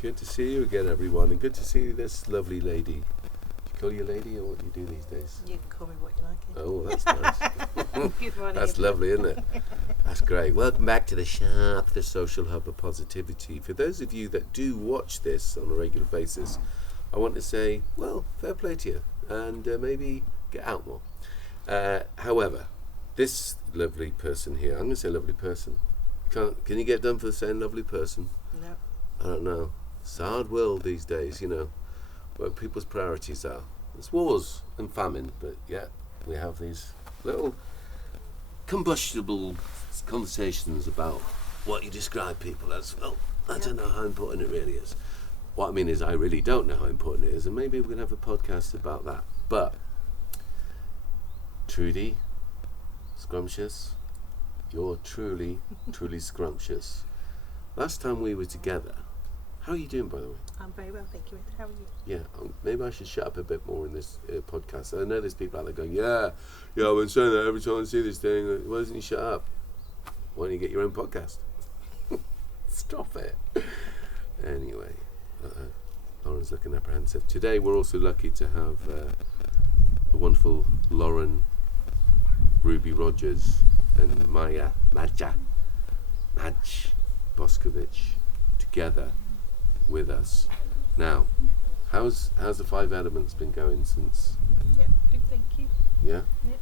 Good to see you again, everyone, and good to see this lovely lady. Do you call you lady, or what do you do these days? You can call me what you like. Oh, that's nice. Good morning. That's lovely, isn't it? That's great. Welcome back to the S.H.O.P, the social hub of positivity. For those of you that do watch this on a regular basis, I want to say, well, fair play to you, and maybe get out more. However, this lovely person here, I'm going to say lovely person. Can you get done for saying lovely person? No. I don't know. It's a hard world these days, you know, where people's priorities are. There's wars and famine, but yet we have these little combustible conversations about what you describe people as. Well, I don't know how important it really is. What I mean is I really don't know how important it is, and maybe we're going to have a podcast about that. But, Trudy, scrumptious, you're truly, truly scrumptious. Last time we were together, how are you doing, by the way? I'm very well, thank you. How are you? Yeah, maybe I should shut up a bit more in this podcast. I know there's people out there going, yeah, I've been saying that every time I see this thing. Why doesn't you shut up? Why don't you get your own podcast? Stop it. Anyway, Lauren's looking apprehensive. Today we're also lucky to have the wonderful Lauren, Ruby Rogers, and Madge Boscovich together with us. Now, how's the 5 Elements been going since? Yeah, good, thank you. Yeah? Yep.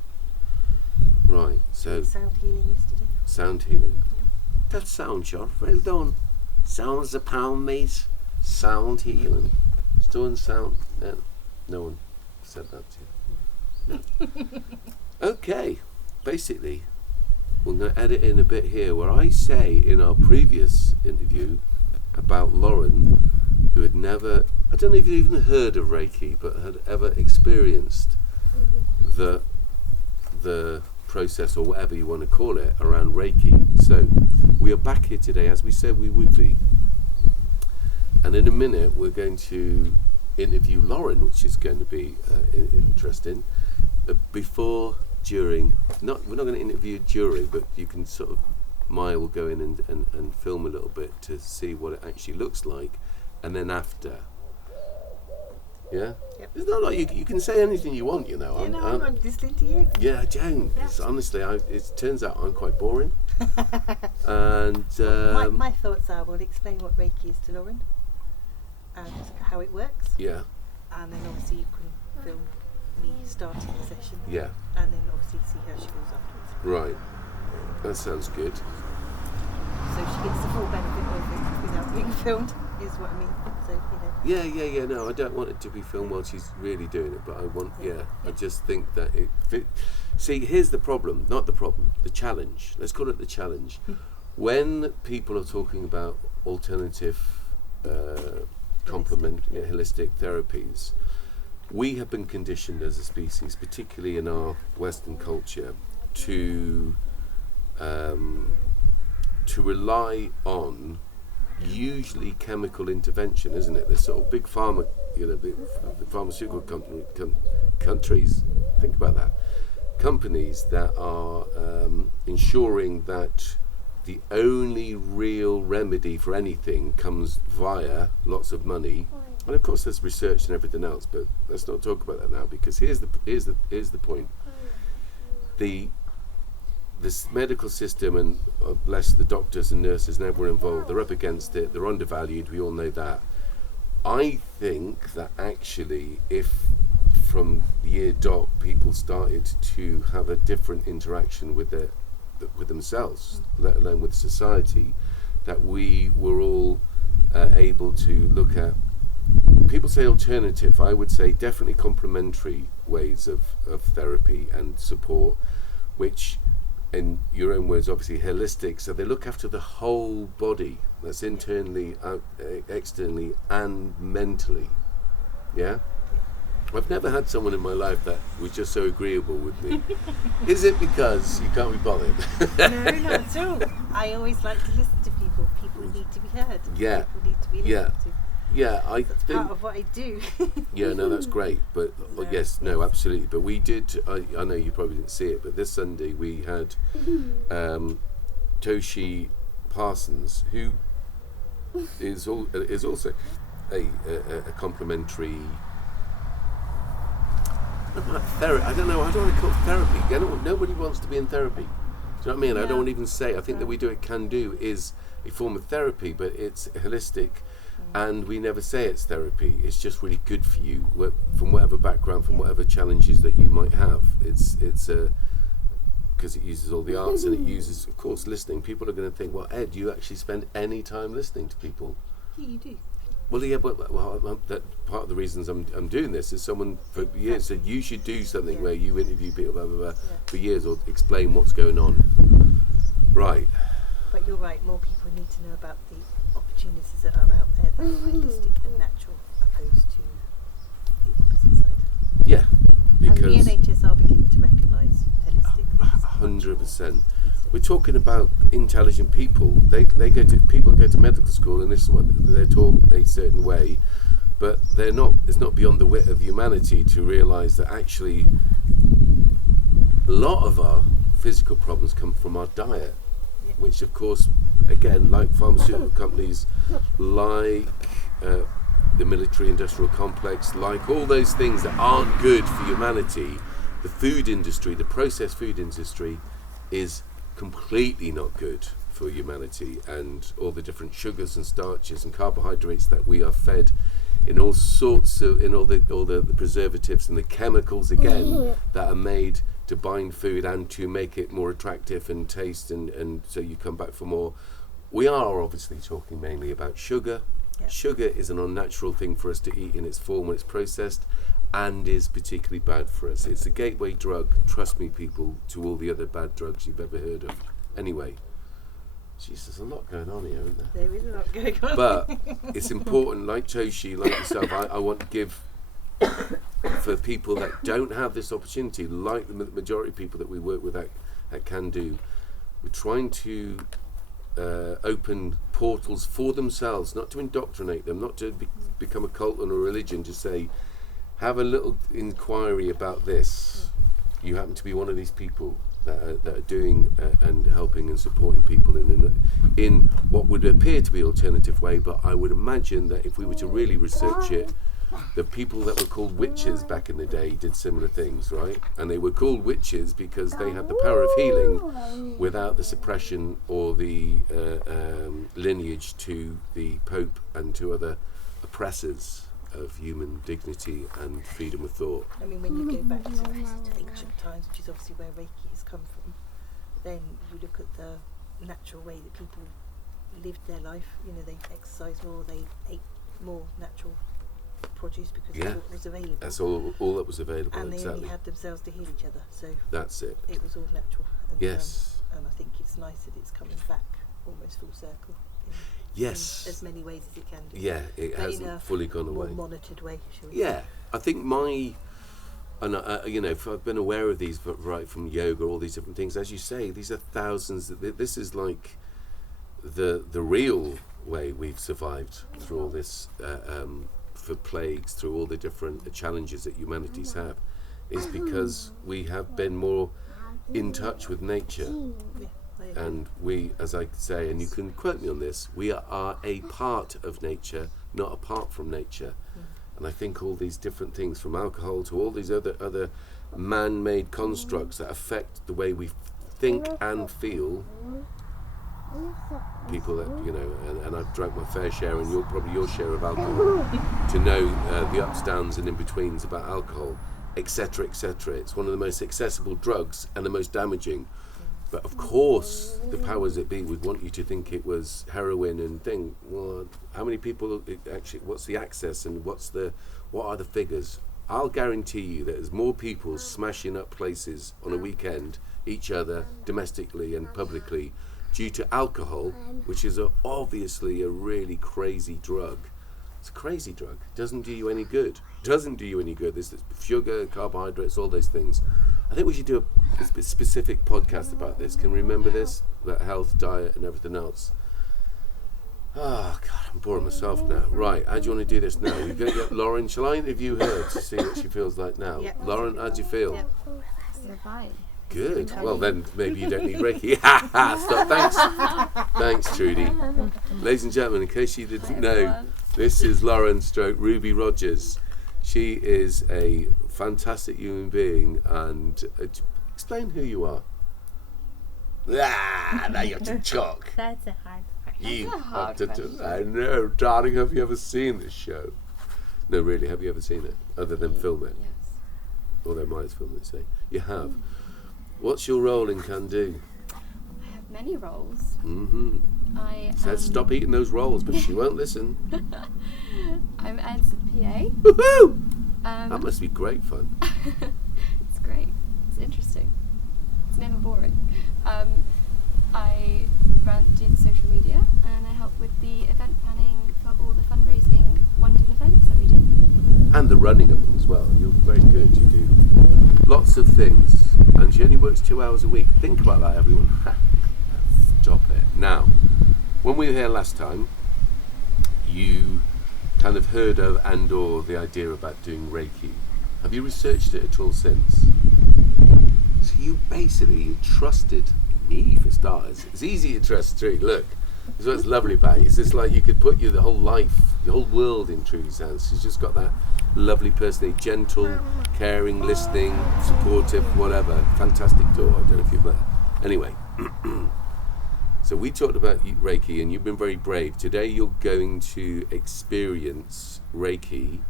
Right, so Sound healing yesterday. sound healing. Yep. That's sound, Sean. Well done. Sounds a pound, mate. Sound healing. Still sound. No one said that to you. No. Okay. Basically, we're going to edit in a bit here where I say in our previous interview about Lauren, who had never, I don't know if you've even heard of Reiki, but had ever experienced the process, or whatever you want to call it, around Reiki. So we are back here today as we said we would be, and in a minute we're going to interview Lauren, which is going to be interesting. We're not going to interview during, but you can sort of, Maya will go in and film a little bit to see what it actually looks like, and then after. Yeah? Yep. It's not like you can say anything you want, you know. I'm listening to you. Yeah, I don't. Yes. Honestly, it turns out I'm quite boring. And my thoughts are, we'll explain what Reiki is to Lauren and how it works. Yeah. And then obviously you can film me starting the session. Yeah. And then obviously see how she feels afterwards. Right. That sounds good. So she gets the full benefit of it without being filmed, is what I mean. So, you know. Yeah. No, I don't want it to be filmed while she's really doing it, but I want, I just think that see, here's the problem, not the problem, the challenge. Let's call it the challenge. When people are talking about alternative, holistic therapies, we have been conditioned as a species, particularly in our Western culture, to rely on usually chemical intervention, isn't it? There's sort of big pharma, the pharmaceutical countries. Think about that. Companies that are ensuring that the only real remedy for anything comes via lots of money. And of course there's research and everything else, but let's not talk about that now, because here's the point. This medical system, and bless the doctors and nurses and everyone involved, they're up against it, they're undervalued, we all know that. I think that actually, if from the year dot people started to have a different interaction with themselves, let alone with society, that we were all able to look at, people say alternative, I would say definitely complementary ways of therapy and support, which in your own words obviously holistic, so they look after the whole body, that's internally, externally and mentally. Yeah? I've never had someone in my life that was just so agreeable with me. Is it because you can't be bothered? No, not at all. I always like to listen to people. People need to be heard. Yeah. People need to be listened to. Yeah, I That's think part of what I do. Yeah, no, that's great. But yes, no, absolutely. But we did. I know you probably didn't see it, but this Sunday we had Toshi Parsons, who is also a complementary. I don't know. I don't want to call it therapy. Nobody wants to be in therapy. Do you know what I mean? I don't want to even say. I think that we do at Kandu is a form of therapy, but it's holistic, and we never say it's therapy. It's just really good for you, from whatever background, from whatever challenges that you might have. It's because it uses all the arts and it uses, of course, listening. People are going to think, well, Ed, you actually spend any time listening to people? Yeah, you do. Well, yeah, but that part of the reasons I'm doing this is someone for years said you should do something where you interview people for years or explain what's going on. Right. But you're right, more people need to know about the opportunities that are out there that are holistic and natural opposed to the opposite side. Yeah, because... And the NHS are beginning to recognise holistic. 100%. We're talking about intelligent people. People go to medical school and this is what they're taught a certain way, but it's not beyond the wit of humanity to realise that actually a lot of our physical problems come from our diet, which of course, again, like pharmaceutical companies, like the military industrial complex, like all those things that aren't good for humanity, the food industry, the processed food industry is completely not good for humanity, and all the different sugars and starches and carbohydrates that we are fed in all sorts of, in all the preservatives and the chemicals again that are made to bind food and to make it more attractive and taste and so you come back for more. We are obviously talking mainly about sugar. Yep. Sugar is an unnatural thing for us to eat in its form when it's processed, and is particularly bad for us. It's a gateway drug, trust me people, to all the other bad drugs you've ever heard of. Anyway, jeez, there's a lot going on here, isn't there? There is a lot going on. But it's important, like Toshi, like yourself, I want to give, for people that don't have this opportunity, like the majority of people that we work with at Kandu, we're trying to open portals for themselves, not to indoctrinate them, not to become a cult or a religion, to say, have a little inquiry about this. You happen to be one of these people that are doing and helping and supporting people in what would appear to be an alternative way, but I would imagine that if we were to really research it, the people that were called witches back in the day did similar things, right? And they were called witches because they had the power of healing without the suppression or the lineage to the Pope and to other oppressors of human dignity and freedom of thought. I mean, when you go back to ancient times, which is obviously where Reiki has come from, then you look at the natural way that people lived their life. You know, they exercised more, they ate more natural produce because that's what was available. That's all that was available. And they only had themselves to heal each other. So that's it. It was all natural. And, yes. And I think it's nice that it's coming back almost full circle. Yes. In as many ways as it can do. Yeah, it hasn't fully gone away. More monitored way, shall we say. Yeah, I think I've been aware of these right from yoga, all these different things. As you say, these are thousands. This is like the real way we've survived through all this, for plagues, through all the different challenges that humanities have, is because we have been more in touch with nature. Yeah. And we, as I say, and you can quote me on this, we are a part of nature, not apart from nature. And I think all these different things, from alcohol to all these other man-made constructs that affect the way we think and feel, people that, and I've drank my fair share, and probably your share of alcohol, to know the ups, downs and in-betweens about alcohol, etc., etc. It's one of the most accessible drugs and the most damaging. But of course, the powers that be would want you to think it was heroin and thing. Well, how many people actually? What's the access and what are the figures? I'll guarantee you that there's more people smashing up places on a weekend, each other, domestically and publicly, due to alcohol, which is obviously a really crazy drug. It's a crazy drug. Doesn't do you any good. There's sugar, carbohydrates, all those things. I think we should do a specific podcast about this. Can we remember this? About health, diet and everything else. Oh God, I'm boring myself now. Right, how do you want to do this now? We're going to get Lauren. Shall I interview her to see what she feels like now? Yep. Lauren, how do you feel? You're fine. Good. Well, then maybe you don't need Reiki. Stop. Thanks, Trudy. Ladies and gentlemen, in case you didn't know, this is Lauren / Ruby Rogers. She is a fantastic human being, and explain who you are. Now you have to talk. That's a hard question. You That's a hard have to. question. I know, darling. Have you ever seen this show? No, really. Have you ever seen it, other than film it? Yes. Although mine's film it, say you have. What's your role in Kandu? I have many roles. Mm-hmm. I Says stop eating those rolls, but she won't listen. I'm Ed's PA. Woohoo! That must be great fun. It's great. It's interesting. It's never boring. I do the social media, and I help with the event planning for all the fundraising wonderful events that we do. And the running of them as well. You're very good. You do lots of things, and she only works 2 hours a week. Think about that, everyone. Stop it. Now, when we were here last time, you kind of heard of and/or the idea about doing Reiki. Have you researched it at all since? So you basically trusted me for starters. It's easy to trust Trudy. Look, this is what's lovely about it. It's just like you could put the whole life, your whole world in Trudy's hands. She's just got that lovely personality, gentle, caring, listening, supportive, whatever. Fantastic daughter. I don't know if you've met her. Anyway, so we talked about Reiki, and you've been very brave. Today you're going to experience Reiki.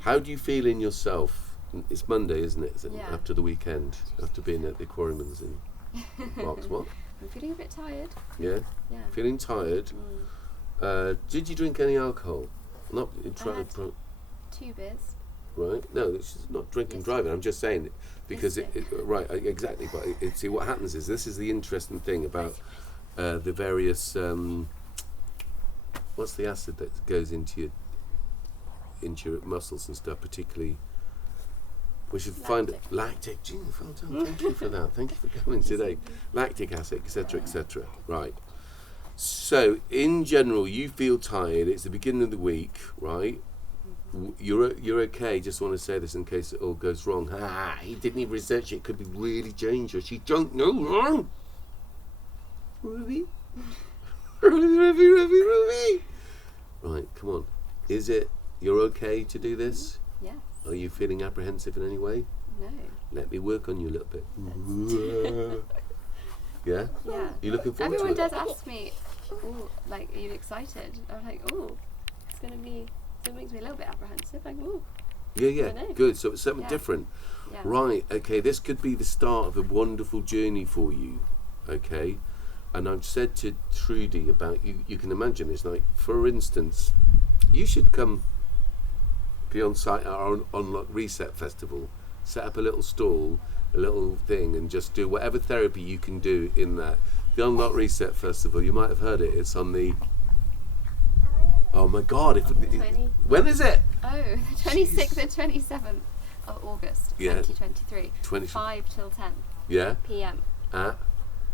How do you feel in yourself? It's Monday, isn't it? Yeah. After the weekend, after being at the Quarryman's in Box. What? I'm feeling a bit tired. Yeah? Yeah. Feeling tired? Did you drink any alcohol? Not had 2 beers. right? No, this is not drinking driving. I'm just saying it because right, exactly. But see, what happens is this is the interesting thing about the various. What's the acid that goes into your muscles and stuff, particularly? We should find it. Lactic. Gee, well done. Thank you for that. Thank you for coming today. Lactic acid, etc., etc. Right. So, in general, you feel tired. It's the beginning of the week, right? You're okay. Just want to say this in case it all goes wrong. He didn't even research it. It could be really dangerous. You don't know, wrong. Ruby. Ruby. Right, come on. Is it? You're okay to do this? Yes. Are you feeling apprehensive in any way? No. Let me work on you a little bit. Yeah? Yeah. You looking forward Everyone to it? does ask me, "Oh, like, are you excited?" I'm like, "Oh, it's gonna be." So it makes me a little bit apprehensive. Like, "Oh." Yeah, I know. good. So it's something Yeah. different. Yeah. Right, okay, this could be the start of a wonderful journey for you, okay? And I've said to Trudy about, you can imagine this, like, for instance, you should come be on site at our Unlock Reset Festival, set up a little stall, a little thing, and just do whatever therapy you can do in that. The Unlock Reset Festival, you might have heard it, it's on the, oh my God, when is it? Oh, the 26th and 27th of August, Yeah. 2023, 5 till 10 Yeah? p.m. At?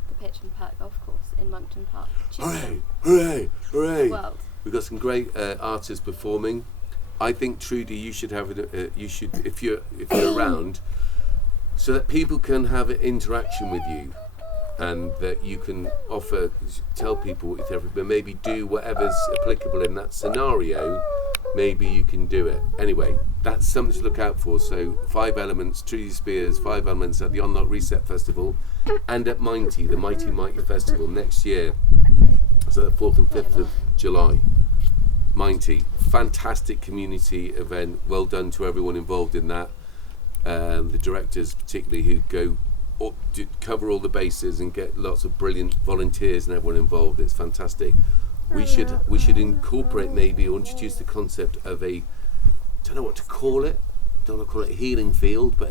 the Pitch and Putt Golf Course in Monkton Park, Hooray, Chippenham, hooray. world. We've got some great artists performing. I think Trudy, you should have it. You should, if you're around, so that people can have an interaction with you, and that you can tell people what your therapy, but maybe do whatever's applicable in that scenario. Maybe you can do it. Anyway, that's something to look out for. So 5 elements, Trudy Spears, 5 elements at the Unlock Reset Festival, and at Mighty, the Mighty Festival next year. So the 4th and 5th of July. Mighty, fantastic community event. Well done to everyone involved in that. The directors, particularly, who go up to cover all the bases and get lots of brilliant volunteers and everyone involved. It's fantastic. We should incorporate maybe or introduce the concept of a, don't know what to call it. Don't want to call it a healing field, but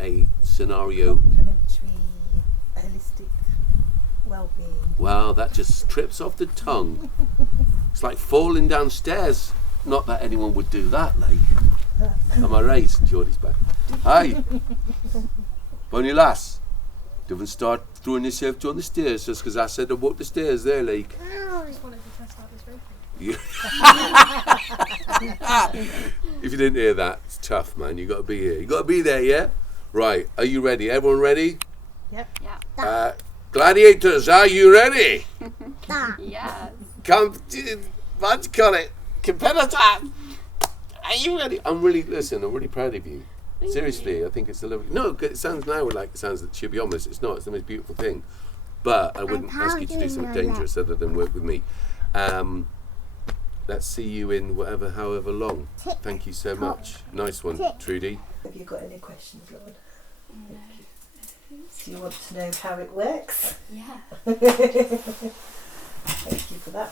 a scenario. Complementary, holistic well-being. Wow, that just trips off the tongue. It's like falling downstairs. Not that anyone would do that, like. Am I right? Geordie's back. Hi. Bonnie lass. Don't start throwing yourself down the stairs just because I said to walk the stairs there, like. I just wanted to test out this Reiki. If you didn't hear that, it's tough, man. You got to be here. You got to be there, yeah? Right. Are you ready? Everyone ready? Yep. Yeah. Gladiators, are you ready? Yes. Come, what call it? Competitor. Are you ready? I'm really proud of you. Seriously, I think it's a lovely. No, it sounds that she'll be honest. It's not. It's the most beautiful thing. But I wouldn't ask you to do something dangerous other than work with me. Let's see you in however long. Thank you so much. Nice one, Trudy. Have you got any questions, Lauren? No. Do you want to know how it works? Yeah. Thank you for that.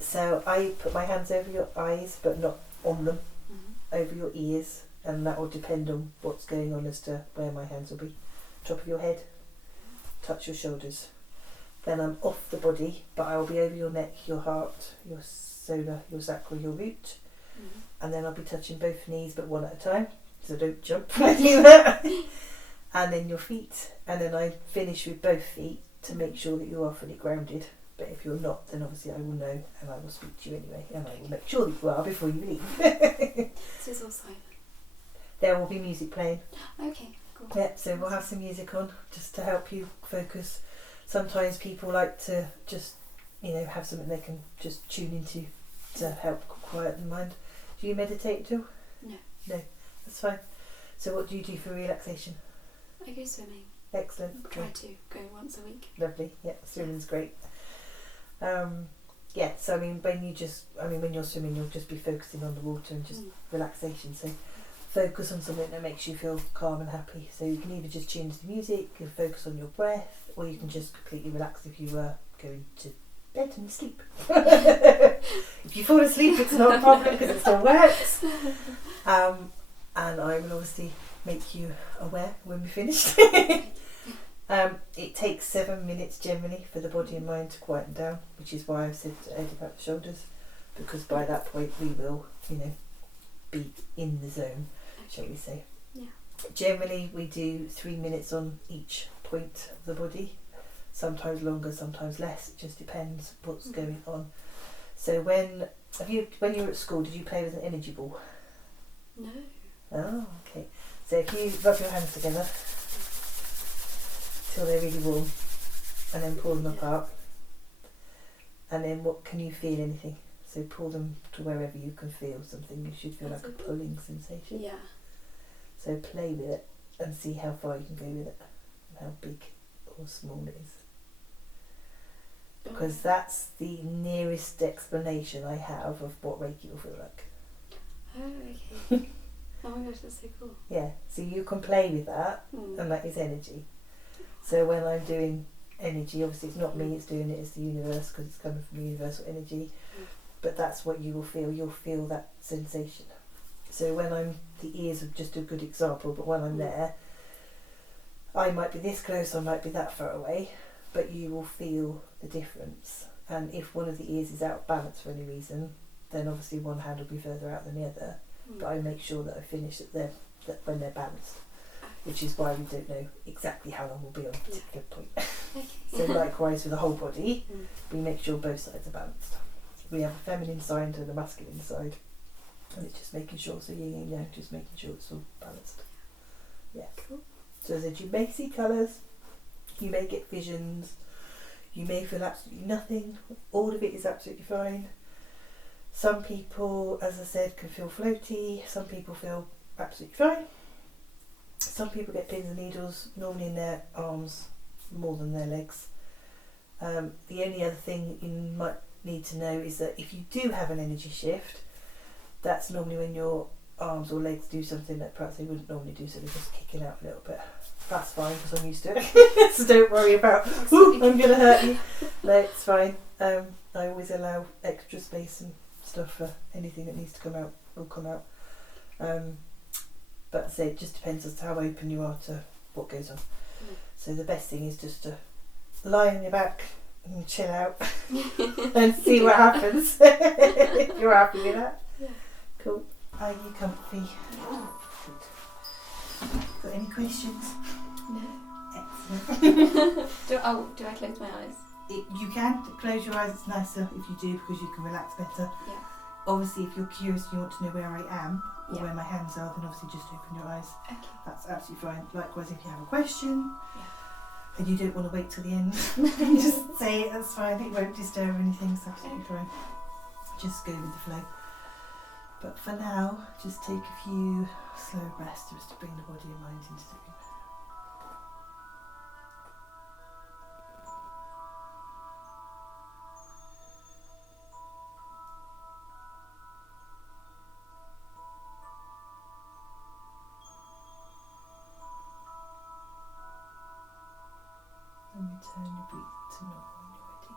So I put my hands over your eyes, but not on them, over your ears, and that will depend on what's going on as to where my hands will be. Top of your head, touch your shoulders. Then I'm off the body, but I will be over your neck, your heart, your solar, your sacral, your root, and then I'll be touching both knees, but one at a time, so don't jump when I do that. And then your feet, and then I finish with both feet to make sure that you are fully grounded. But if you're not, then obviously I will know, and I will speak to you anyway, and I will make sure that you are before you leave. So it's all silent. There will be music playing. Okay, cool. Yep, so we'll have some music on just to help you focus. Sometimes people like to just, have something they can just tune into to help quiet the mind. Do you meditate too? No. No, that's fine. So what do you do for relaxation? I go swimming. Excellent. Try to go once a week. Lovely. Yeah, swimming's great. So when you're swimming, you'll just be focusing on the water and just relaxation. So focus on something that makes you feel calm and happy. So you can either just tune to the music, you can focus on your breath, or you can just completely relax if you were going to bed and sleep. If you fall asleep, it's not a problem because it still works. And I will obviously make you aware when we finish. It takes 7 minutes generally for the body and mind to quieten down, which is why I've said to Ed about the shoulders, because by that point we will, be in the zone, shall we say. Yeah. Generally we do 3 minutes on each point of the body, sometimes longer, sometimes less, it just depends what's going on. So when you were at school, did you play with an energy ball? No. Oh, okay. So if you rub your hands together till they're really warm, and then pull them apart, and then can you feel anything? So pull them to wherever you can feel something. You should feel like a pulling sensation. Yeah. So play with it and see how far you can go with it, and how big or small it is. Because that's the nearest explanation I have of what Reiki will feel like. Oh, okay. Oh my gosh, that's so cool. Yeah, so you can play with that, and that is energy. So when I'm doing energy, obviously it's not me, it's doing it, it's the universe, because it's coming from universal energy, but that's what you will feel. You'll feel that sensation. So when the ears are just a good example, but when I'm there, I might be this close, I might be that far away, but you will feel the difference. And if one of the ears is out of balance for any reason, then obviously one hand will be further out than the other. But I make sure that I finish that when they're balanced, which is why we don't know exactly how long we'll be on a particular point. Okay. So likewise with the whole body, we make sure both sides are balanced. We have a feminine side and a masculine side, and it's just making sure, so yin and yang, just making sure it's all balanced. Yeah. Cool. So as I said, you may see colours, you may get visions, you may feel absolutely nothing, all of it is absolutely fine. Some people, as I said, can feel floaty, some people feel absolutely fine. Some people get pins and needles, normally in their arms more than their legs. The only other thing you might need to know is that if you do have an energy shift, that's normally when your arms or legs do something that perhaps they wouldn't normally do, so they're just kicking out a little bit. That's fine because I'm used to it. So don't worry about, I'm going to hurt you. No, it's fine. I always allow extra space and stuff for anything that needs to come out will come out. But say it just depends as to how open you are to what goes on. So the best thing is just to lie on your back and chill out and see what happens. If you're happy with that. Yeah. Cool. Are you comfy? Got any questions? No. Excellent. Do I close my eyes? You can close your eyes, it's nicer if you do because you can relax better. Yeah. Obviously if you're curious and you want to know where I am or Yeah. where my hands are, then obviously just open your eyes. Okay. That's absolutely fine. Likewise if you have a question, And you don't want to wait till the end. You just say it, that's fine, it won't disturb anything, it's absolutely fine. Just go with the flow. But for now, just take a few slow breaths just to bring the body and mind into the room. And return your breathing to normal when you're ready.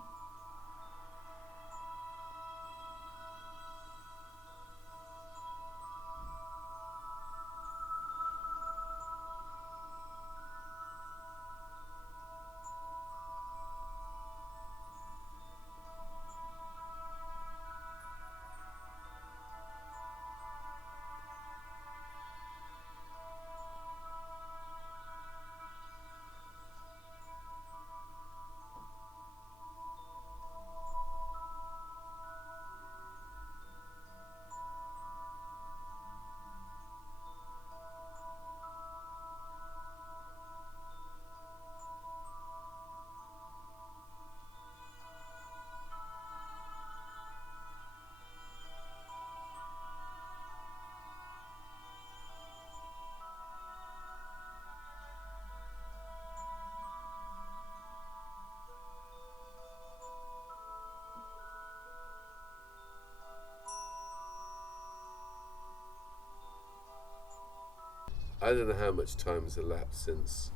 I don't know how much time has elapsed since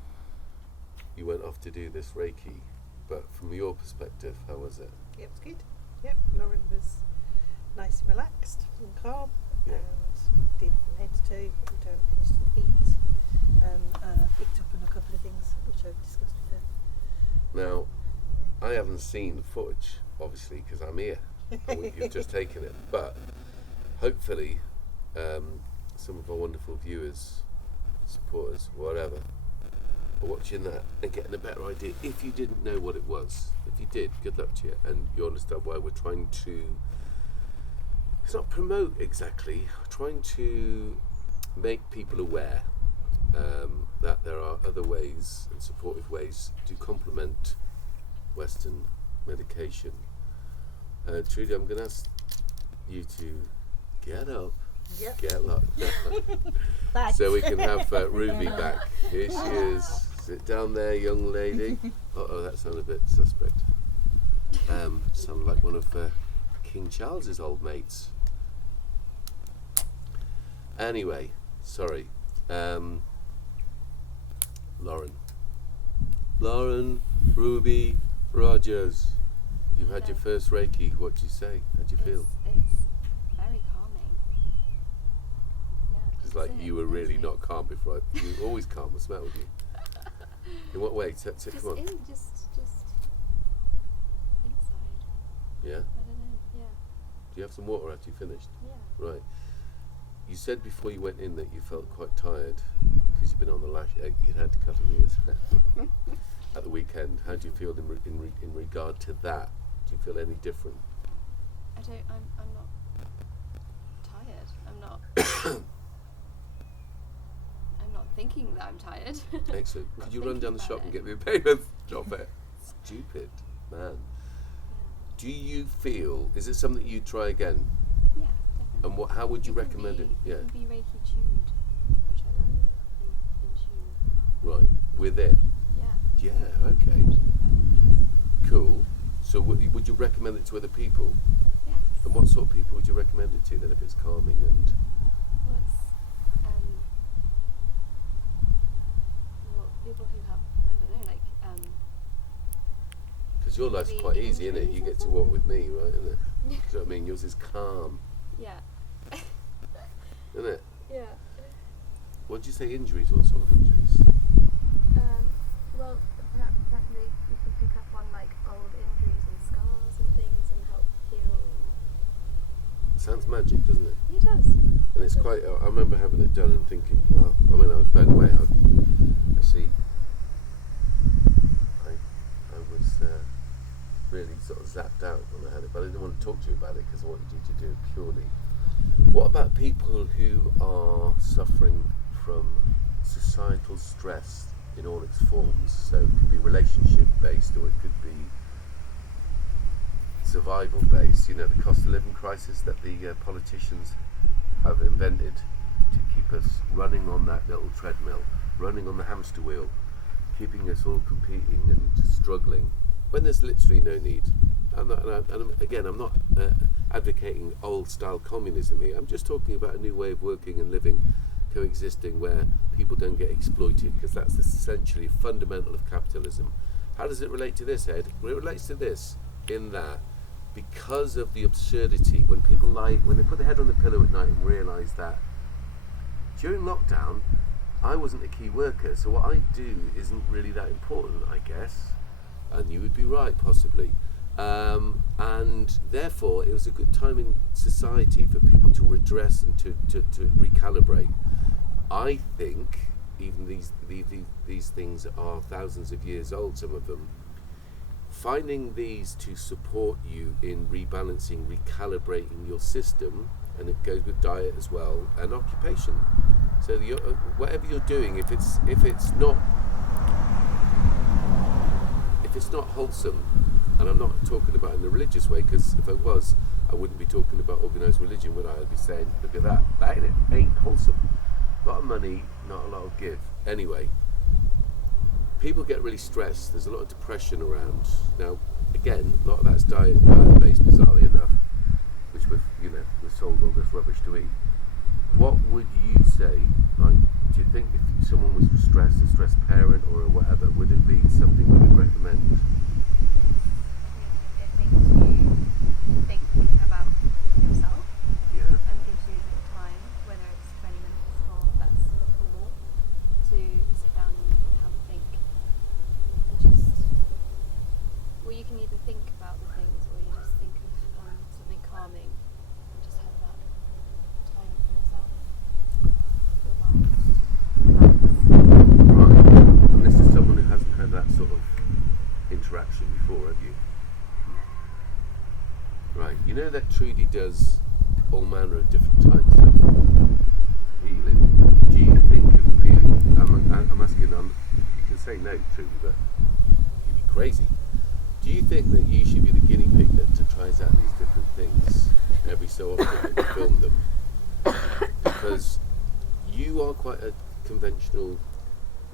you went off to do this Reiki, but from your perspective, how was it? It was good. Yep, Lauren was nice and relaxed and calm, Yeah. and did from head to toe, got down and finished the feet, and picked up on a couple of things which I've discussed with her. Now, I haven't seen the footage, obviously, because I'm here, and you've just taken it, but hopefully some of our wonderful viewers, supporters, whatever, are watching that and getting a better idea. If you didn't know what it was, if you did, good luck to you, and you understand why we're trying to, it's not promote exactly, trying to make people aware that there are other ways and supportive ways to complement Western medication. Trudy, I'm going to ask you to get up, Yep. get locked Thanks. so we can have Ruby back. Here she is. Sit down there, young lady. Uh-oh, that sounded a bit suspect. Sounded like one of King Charles's old mates. Anyway, sorry. Lauren, Ruby, Rogers. You've had your first Reiki. What do you say? How'd you feel? It's very calming. Yeah. It's like you were really not calm before. You were always calm. What's the matter with you? In what way? Just Come on. just inside. Yeah? I don't know. Yeah. Do you have some water after you finished? Yeah. Right. You said before you went in that you felt quite tired because you've been on the lash. You'd had a couple of years at the weekend. How do you feel in regard to that? Do you feel any different? I'm not tired. I'm not I'm not thinking that I'm tired. Excellent. Could you Not run down the thinking shop and about get me a paper? Drop it. Stupid, man. Do you feel? Is it something you try again? Yeah, definitely. And how would you can recommend it? be- Yeah. It can be Reiki tuned, which I like. In tune. Right. With it. Yeah. Yeah. Okay. Actually quite interesting. Cool. So would you recommend it to other people? Yes. And what sort of people would you recommend it to then if it's calming and... Well, it's people who have, I don't know, like Because your life's maybe quite easy, isn't it? You injuries or get to walk something? with me, right? Isn't it? Do you know what I mean? Yours is calm, yeah. isn't it? Yeah. What did you say, injuries? What sort of injuries? Well, apparently you can pick up on like old injuries and scars and things and help heal. Sounds magic, doesn't it? It does. And it's quite... I remember having it done and thinking, well, I mean, I was blown away. I see. I was really sort of zapped out when I had it, but I didn't want to talk to you about it because I wanted you to do it purely. What about people who are suffering from societal stress in all its forms? So it could be relationship based, or it could be survival based. You know, the cost of living crisis that the politicians have invented to keep us running on that little treadmill, running on the hamster wheel, keeping us all competing and struggling when there's literally no need. I'm not advocating old style communism here. I'm just talking about a new way of working and living, coexisting, where people don't get exploited, because that's essentially fundamental of capitalism. How does it relate to this, Ed? Well, it relates to this in that, because of the absurdity, when people when they put their head on the pillow at night and realise that during lockdown I wasn't a key worker, so what I do isn't really that important, I guess, and you would be right, possibly. And therefore, it was a good time in society for people to redress and to recalibrate. I think even these things are thousands of years old, some of them. Finding these to support you in rebalancing, recalibrating your system, and it goes with diet as well, and occupation. So whatever you're doing, if it's not wholesome, and I'm not talking about in the religious way, because if I was, I wouldn't be talking about organised religion, would I? I'd be saying, look at that ain't wholesome. A lot of money, not a lot of give. Anyway, people get really stressed. There's a lot of depression around. Now, again, a lot of that's diet-based, bizarrely enough, which we're sold all this rubbish to eat. What would you say? Like, do you think if someone was stressed, a stressed parent or whatever, would it be something we would recommend? It makes you think about yourself, and gives you the time, whether it's 20 minutes or less or more, to sit down and have a think. And you can either think about the things, or you just think of something calming, and just have that time for yourself, your mind, relax. Right, and this is someone who hasn't had that sort of interaction before, have you? Right, you know that Trudy does all manner of different types of healing. Do you think it would be, I'm asking, you can say no, Trudy, but you'd be crazy. Do you think that you should be the guinea pig that tries out these different things every so often and you film them? Because you are quite a conventional,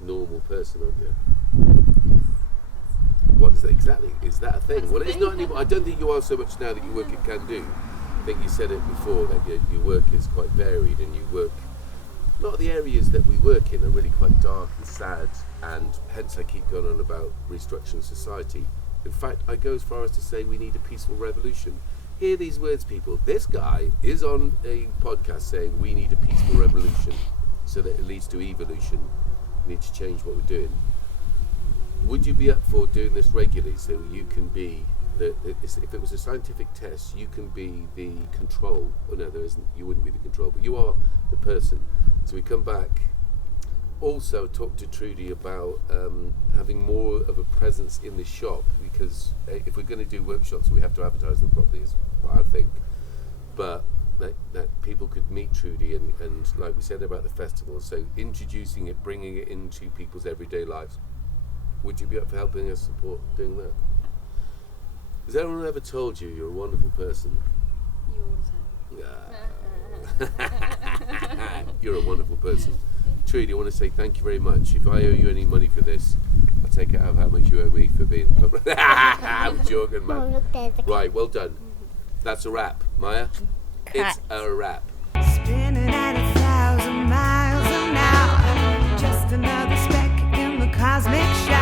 normal person, aren't you? What is that exactly? Is that a thing? That's Well, a it's thing. not anymore. I don't think you are so much now that you work at Kandu. I think you said it before, that your work is quite varied, and you work, a lot of the areas that we work in are really quite dark and sad, and hence I keep going on about restructuring society. In fact, I go as far as to say we need a peaceful revolution. Hear these words, people. This guy is on a podcast saying we need a peaceful revolution so that it leads to evolution. We need to change what we're doing. Would you be up for doing this regularly so you can be, if it was a scientific test, you can be the control? Oh no, there isn't. You wouldn't be the control, but you are the person. So we come back. Also talk to Trudy about having more of a presence in the shop, because if we're going to do workshops, we have to advertise them properly, is what I think. But that people could meet Trudy and like we said about the festival, so introducing it, bringing it into people's everyday lives. Would you be up for helping us support doing that? Has anyone ever told you you're a wonderful person? You all the time. You're a wonderful person. Trudy, I want to say thank you very much. If I owe you any money for this, I'll take it out of how much you owe me for being public. I'm joking, man. Right, well done. That's a wrap. Maya? It's a wrap. Spinning at 1,000 miles an hour, just another speck in the cosmic shower.